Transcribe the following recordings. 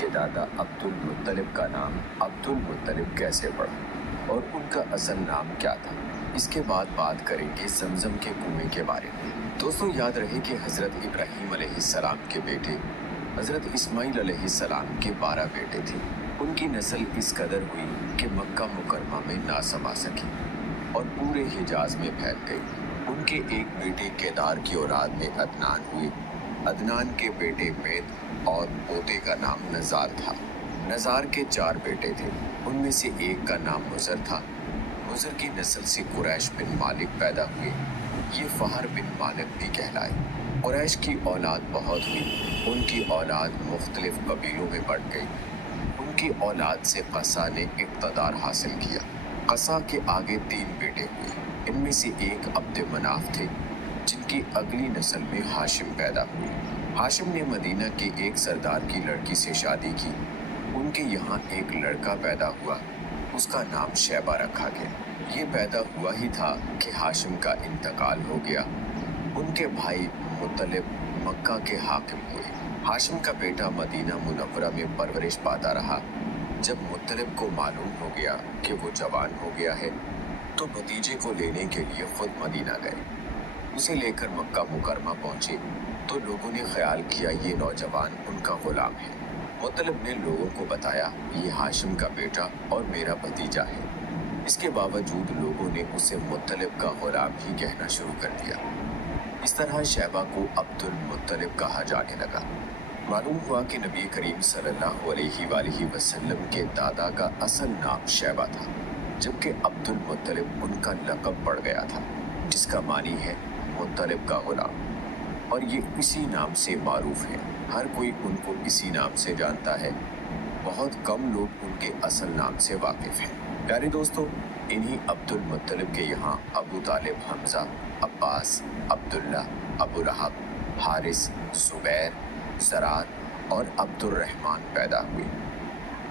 के दादा अब्दुल मुत्तलिब का नाम अब्दुल मुत्तलिब कैसे पड़ा और उनका असल नाम क्या था। इसके बाद बात करेंगे जमजम के कुएं के बारे में। दोस्तों, याद रहे कि हज़रत इब्राहीम अलैहिस्सलाम के बेटे हज़रत इस्माइल अलैहिस्सलाम के 12 बेटे थे। उनकी नस्ल इस कदर हुई कि मक्का मुकरमा में ना समा सकी और पूरे हिजाज में फैल गई। उनके एक बेटे केदार की औलाद में अदनान हुए। अदनान के बेटे मेद और पोते का नाम नज़ार था। नज़ार के 4 बेटे थे, उनमें से एक का नाम मुज़र था। मुज़र की नस्ल से कुरैश बिन मालिक पैदा हुए। ये फ़हर बिन मालिक भी कहलाए। कुरैश की औलाद बहुत हुई। उनकी औलाद मुख्तलिफ कबीलों में बढ़ गई। उनकी औलाद से क़सा ने इक़्तिदार हासिल किया। क़सा के आगे 3 बेटे हुए। इनमें से एक अब्द मनाफ थे, जिनकी अगली नस्ल में हाशिम पैदा हुए। हाशिम ने मदीना के एक सरदार की लड़की से शादी की। उनके यहाँ एक लड़का पैदा हुआ, उसका नाम शैबा रखा गया। ये पैदा हुआ ही था कि हाशिम का इंतकाल हो गया। उनके भाई मुत्तलिब मक्का के हाकिम हुए। हाशिम का बेटा मदीना मुनव्वरा में परवरिश पाता रहा। जब मुत्तलिब को मालूम हो गया कि वो जवान हो गया है, तो भतीजे को लेने के लिए खुद मदीना गए। उसे लेकर मक्का मुकरमा पहुंचे तो लोगों ने ख्याल किया ये नौजवान उनका गुलाम है। मुत्तलिब ने लोगों को बताया, ये हाशिम का बेटा और मेरा भतीजा है। इसके बावजूद लोगों ने उसे मुत्तलिब का गुलाम ही कहना शुरू कर दिया। इस तरह शैबा को अब्दुल मुत्तलिब कहा जाने लगा। मालूम हुआ कि नबी करीम सल्लल्लाहु अलैहि वसल्लम के दादा का असल नाम शैबा था, जबकि अब्दुल मुत्तलिब उनका लक़ब पड़ गया था, जिसका मानी है मुत्तलिब का गुलाम, और ये इसी नाम से मारूफ है। हर कोई उनको इसी नाम से जानता है। बहुत कम लोग उनके असल नाम से वाकिफ़ हैं। प्यारे दोस्तों, इन्हीं अब्दुल मुत्तलिब के यहाँ अबू तालिब, हमज़ा, अब्बास, अब्दुल्ला, अबू रहब, हारिस, ज़ुबैर, ज़रार और अब्दुर्रहमान पैदा हुए।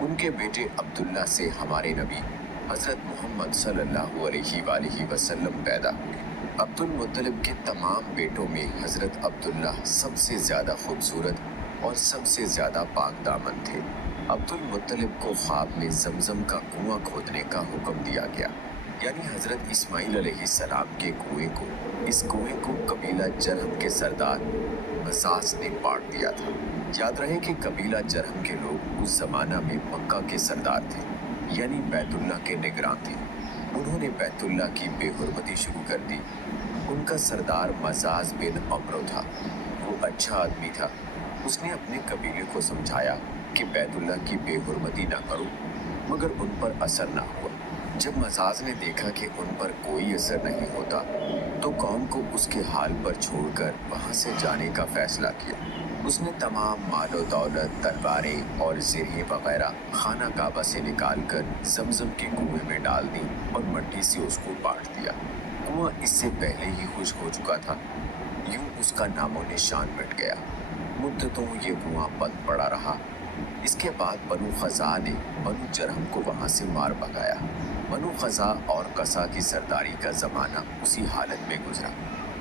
उनके बेटे अब्दुल्ला से हमारे नबी हज़रत मोहम्मद सल्लल्लाहु अलैहि वसल्लम पैदा हुए। अब्दुल मुत्तलिब के तमाम बेटों में हज़रत अब्दुल्ला सबसे ज़्यादा खूबसूरत और सबसे ज़्यादा पाक दामन थे। अब्दुल मुत्तलिब को ख्वाब में जमजम का कुआं खोदने का हुक्म दिया गया, यानी हज़रत इस्माइल अलैहिस्सलाम के कुएं को। इस कुएं को कबीला जरहम के सरदार मसास ने पाट दिया था। याद रहे कि कबीला जरहम के लोग उस ज़माना में मक्का के सरदार थे, यानी बैतुल्ला के निगरान थे। उन्होंने बैतुल्ला की बेहुरमती शुरू कर दी। उनका सरदार मजाज बिन अमरो था। वो अच्छा आदमी था। उसने अपने कबीले को समझाया कि बैतुल्ला की बेहुरमती ना करो, मगर उन पर असर ना हुआ। जब मजाज ने देखा कि उन पर कोई असर नहीं होता, तो कौम को उसके हाल पर छोड़कर वहाँ से जाने का फैसला किया। उसने तमाम मालो दौलत, तलवारें और ज़िरहें वगैरह खाना काबा से निकालकर जमजम के कुएं में डाल दी और मट्टी से उसको पाट दिया। कुआं इससे पहले ही खुश्क हो चुका था। यूं उसका नामो निशान मिट गया। मुद्दतों ये कुआं बंद पड़ा रहा। इसके बाद बनु ख़ज़ा ने बनु जरहम को वहाँ से मार भगाया। बनु ख़ज़ा और क़सा की सरदारी का ज़माना उसी हालत में गुजरा।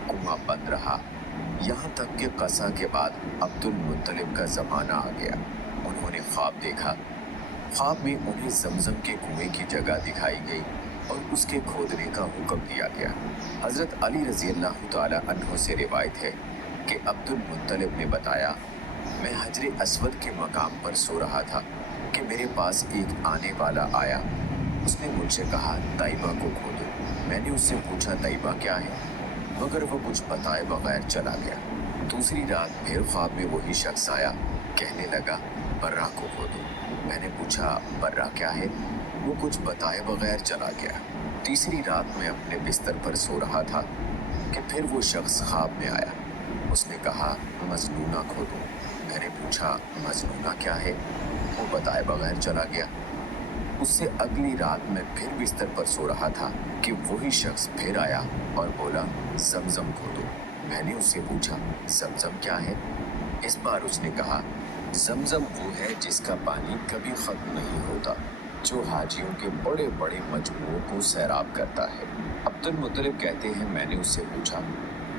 कुआं बंद रहा, यहाँ तक कि क़सा के बाद अब्दुल मुत्तलिब का ज़माना आ गया। उन्होंने ख्वाब देखा। ख्वाब में उन्हें जमजम के कुएं की जगह दिखाई गई और उसके खोदने का हुक्म दिया गया। हज़रत अली रज़ी अल्लाह तआला अन्हु से रिवायत है कि अब्दुल मुत्तलिब ने बताया, मैं हजरे अस्वद के मकाम पर सो रहा था कि मेरे पास एक आने वाला आया। उसने मुझसे कहा, तैयबा को खोदो। मैंने उससे पूछा, तैयबा क्या है? मगर वो कुछ बताए बगैर चला गया। दूसरी रात फिर ख्वाब में वही शख्स आया। कहने लगा, बर्रा को खोदो। मैंने पूछा, बर्रा क्या है? वो कुछ बताए बगैर चला गया। तीसरी रात मैं अपने बिस्तर पर सो रहा था कि फिर वो शख्स ख्वाब में आया। उसने कहा, मजनूना खोदो। मैंने पूछा, मजनूना क्या है? वो बताए बगैर चला गया। उससे अगली रात मैं फिर बिस्तर पर सो रहा था कि वही शख्स फिर आया और बोला, जमजम खोदो। मैंने उससे पूछा, जमजम क्या है? इस बार उसने कहा, जमजम वो है जिसका पानी कभी ख़त्म नहीं होता, जो हाजियों के बड़े बड़े मजमुओं को सैराब करता है। अब्दुल मुत्तलिब कहते हैं, मैंने उससे पूछा,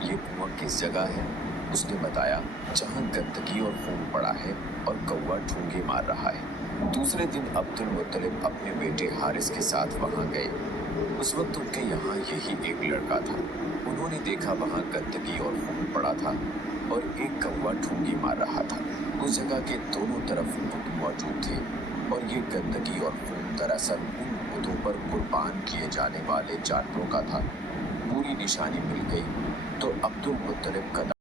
ये कुआं किस जगह है? उसने बताया, जहाँ गंदगी और खून पड़ा है और कौवा ठूंगे मार रहा है। दूसरे दिन अब्दुल मुत्तलिब अपने बेटे हारिस के साथ वहां गए। उस वक्त उनके यहाँ यही एक लड़का था। उन्होंने देखा वहां गंदगी और खून पड़ा था और एक कौवा ठूंगे मार रहा था। उस जगह के दोनों तरफ बुत मौजूद थे और ये गंदगी और खून दरअसल उन बुतों पर कुर्बान किए जाने वाले जानवरों का था। पूरी निशानी मिल गई तो अब्दुल मुत्तलिब का